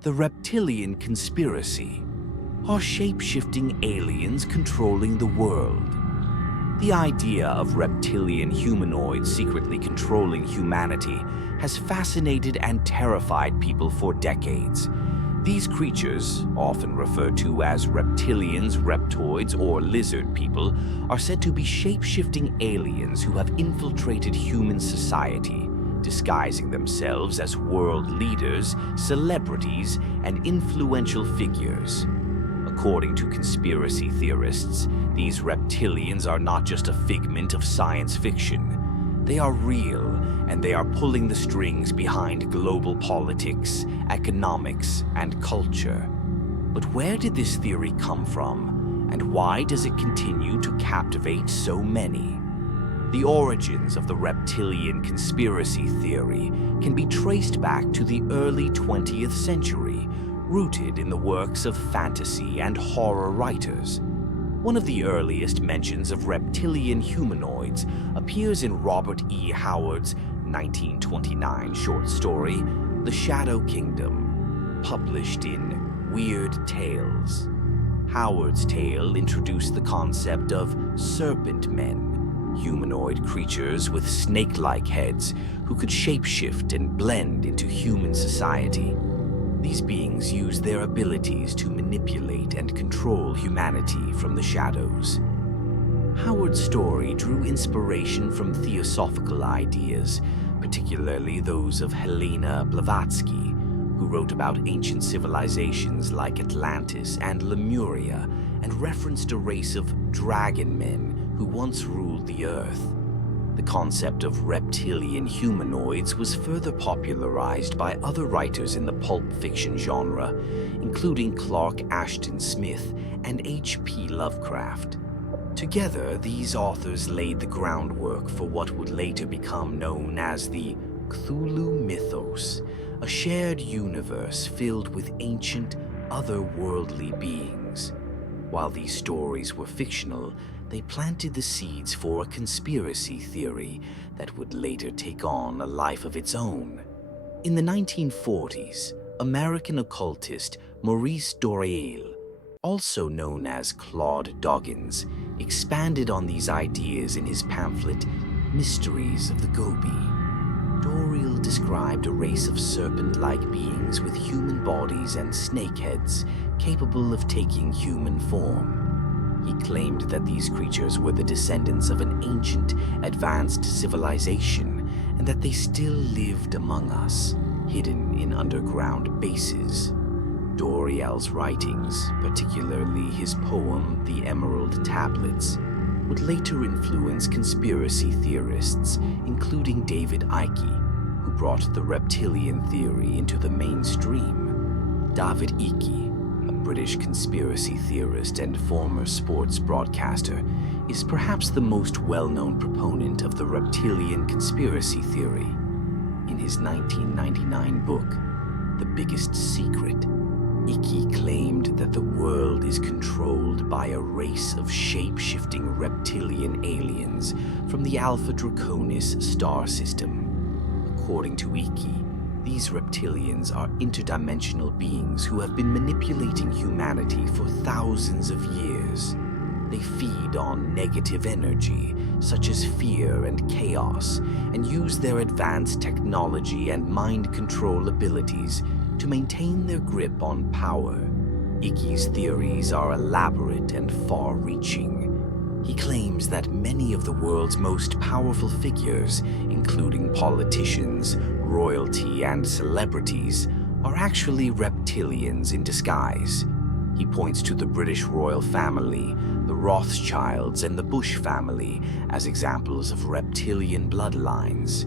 The Reptilian conspiracy. Are shape-shifting aliens controlling the world? The idea of reptilian humanoids secretly controlling humanity has fascinated and terrified people for decades. These creatures, often referred to as reptilians, reptoids, or lizard people, are said to be shape-shifting aliens who have infiltrated human society, disguising themselves as world leaders, celebrities, and influential figures. According to conspiracy theorists, these reptilians are not just a figment of science fiction. They are real, and they are pulling the strings behind global politics, economics, and culture. But where did this theory come from, and why does it continue to captivate so many? The origins of the reptilian conspiracy theory can be traced back to the early 20th century, rooted in the works of fantasy and horror writers. One of the earliest mentions of reptilian humanoids appears in Robert E. Howard's 1929 short story, The Shadow Kingdom, published in Weird Tales. Howard's tale introduced the concept of serpent men, humanoid creatures with snake-like heads who could shapeshift and blend into human society. These beings use their abilities to manipulate and control humanity from the shadows. Howard's story drew inspiration from theosophical ideas, particularly those of Helena Blavatsky, who wrote about ancient civilizations like Atlantis and Lemuria and referenced a race of dragon men who once ruled the earth. The concept of reptilian humanoids was further popularized by other writers in the pulp fiction genre, including Clark Ashton Smith and H.P. Lovecraft. Together, these authors laid the groundwork for what would later become known as the Cthulhu mythos, a shared universe filled with ancient, otherworldly beings. While these stories were fictional, they planted the seeds for a conspiracy theory that would later take on a life of its own. In the 1940s, American occultist Maurice Doreal, also known as Claude Doggins, expanded on these ideas in his pamphlet Mysteries of the Gobi. Doreal described a race of serpent-like beings with human bodies and snake heads capable of taking human form. He claimed that these creatures were the descendants of an ancient, advanced civilization, and that they still lived among us, hidden in underground bases. Doreal's writings, particularly his poem The Emerald Tablets, would later influence conspiracy theorists, including David Icke, who brought the reptilian theory into the mainstream. David Icke, a British conspiracy theorist and former sports broadcaster, is perhaps the most well-known proponent of the reptilian conspiracy theory. In his 1999 book, The Biggest Secret, Icke claimed that the world is controlled by a race of shape-shifting reptilian aliens from the Alpha Draconis star system. According to Icke, these reptilians are interdimensional beings who have been manipulating humanity for thousands of years. They feed on negative energy, such as fear and chaos, and use their advanced technology and mind control abilities to maintain their grip on power. Icke's theories are elaborate and far-reaching. He claims that many of the world's most powerful figures, including politicians, royalty, and celebrities, are actually reptilians in disguise. He points to the British royal family, the Rothschilds, and the Bush family as examples of reptilian bloodlines.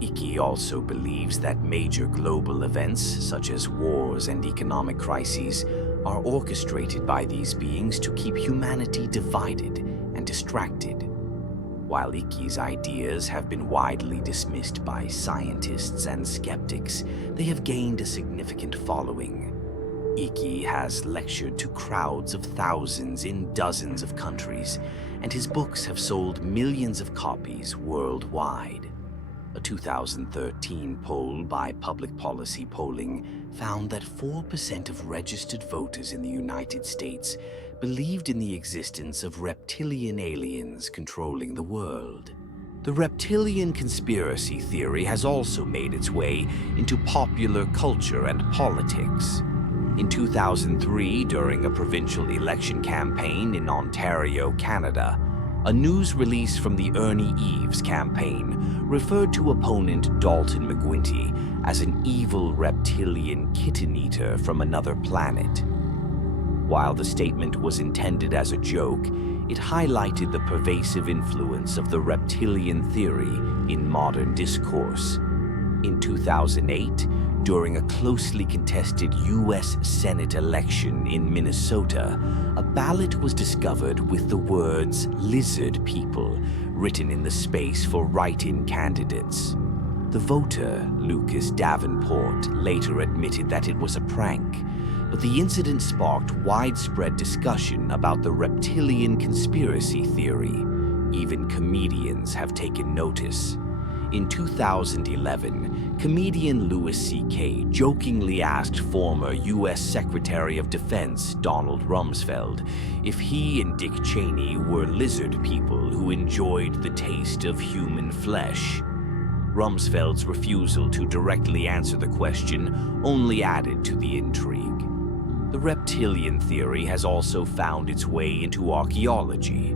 Icke also believes that major global events, such as wars and economic crises, are orchestrated by these beings to keep humanity divided and distracted. While Icke's ideas have been widely dismissed by scientists and skeptics, they have gained a significant following. Icke has lectured to crowds of thousands in dozens of countries, and his books have sold millions of copies worldwide. A 2013 poll by Public Policy Polling found that 4% of registered voters in the United States believed in the existence of reptilian aliens controlling the world. The reptilian conspiracy theory has also made its way into popular culture and politics. In 2003, during a provincial election campaign in Ontario, Canada, a news release from the Ernie Eves campaign referred to opponent Dalton McGuinty as an evil reptilian kitten-eater from another planet. While the statement was intended as a joke, it highlighted the pervasive influence of the reptilian theory in modern discourse. In 2008, during a closely contested U.S. Senate election in Minnesota, a ballot was discovered with the words "lizard people" written in the space for write-in candidates. The voter, Lucas Davenport, later admitted that it was a prank, but the incident sparked widespread discussion about the reptilian conspiracy theory. Even comedians have taken notice. In 2011, comedian Louis C.K. jokingly asked former U.S. Secretary of Defense Donald Rumsfeld if he and Dick Cheney were lizard people who enjoyed the taste of human flesh. Rumsfeld's refusal to directly answer the question only added to the intrigue. The reptilian theory has also found its way into archaeology.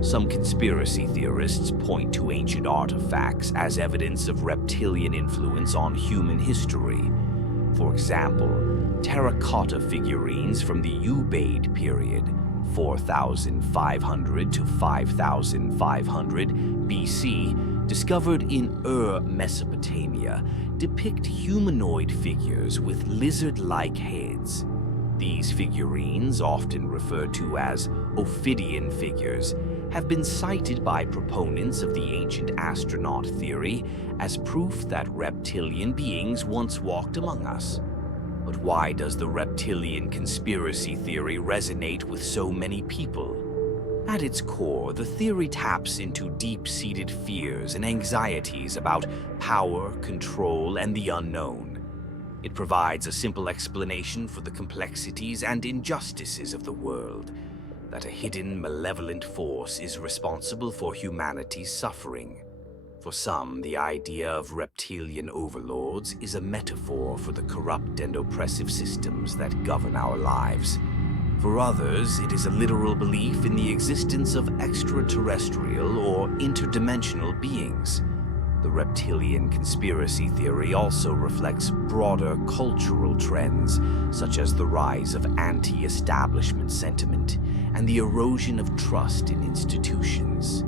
Some conspiracy theorists point to ancient artifacts as evidence of reptilian influence on human history. For example, terracotta figurines from the Ubaid period, 4,500 to 5,500 BC, discovered in Mesopotamia, depict humanoid figures with lizard-like heads. These figurines, often referred to as Ophidian figures, have been cited by proponents of the ancient astronaut theory as proof that reptilian beings once walked among us. But why does the reptilian conspiracy theory resonate with so many people? At its core, the theory taps into deep-seated fears and anxieties about power, control, and the unknown. It provides a simple explanation for the complexities and injustices of the world, that a hidden, malevolent force is responsible for humanity's suffering. For some, the idea of reptilian overlords is a metaphor for the corrupt and oppressive systems that govern our lives. For others, it is a literal belief in the existence of extraterrestrial or interdimensional beings. The reptilian conspiracy theory also reflects broader cultural trends, such as the rise of anti-establishment sentiment and the erosion of trust in institutions.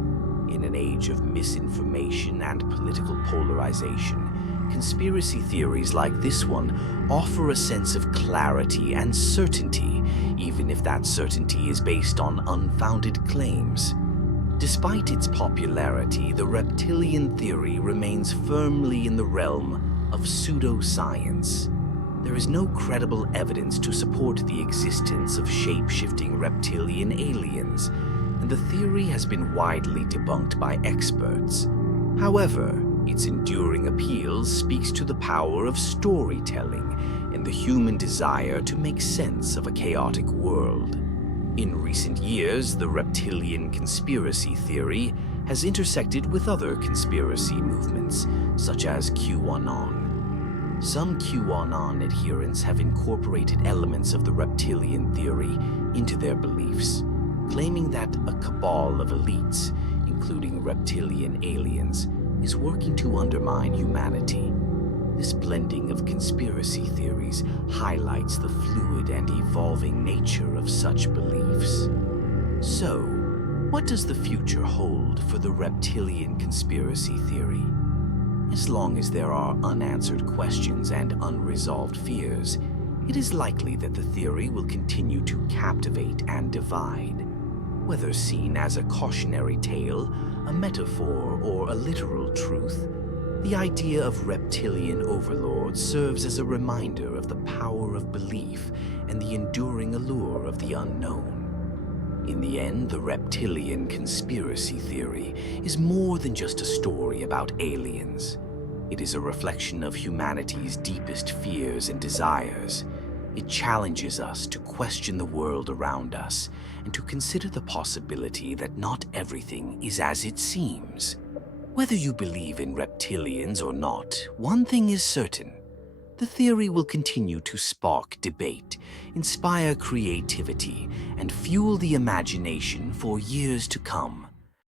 In an age of misinformation and political polarization, conspiracy theories like this one offer a sense of clarity and certainty, even if that certainty is based on unfounded claims. Despite its popularity, the reptilian theory remains firmly in the realm of pseudoscience. There is no credible evidence to support the existence of shape-shifting reptilian aliens, and the theory has been widely debunked by experts. However, its enduring appeal speaks to the power of storytelling and the human desire to make sense of a chaotic world. In recent years, the reptilian conspiracy theory has intersected with other conspiracy movements, such as QAnon. Some QAnon adherents have incorporated elements of the reptilian theory into their beliefs, claiming that a cabal of elites, including reptilian aliens, is working to undermine humanity. This blending of conspiracy theories highlights the fluid and evolving nature of such beliefs. So, what does the future hold for the reptilian conspiracy theory? As long as there are unanswered questions and unresolved fears, it is likely that the theory will continue to captivate and divide. Whether seen as a cautionary tale, a metaphor, or a literal truth, the idea of reptilian overlords serves as a reminder of the power of belief and the enduring allure of the unknown. In the end, the reptilian conspiracy theory is more than just a story about aliens. It is a reflection of humanity's deepest fears and desires. It challenges us to question the world around us and to consider the possibility that not everything is as it seems. Whether you believe in reptilians or not, one thing is certain. The theory will continue to spark debate, inspire creativity, and fuel the imagination for years to come.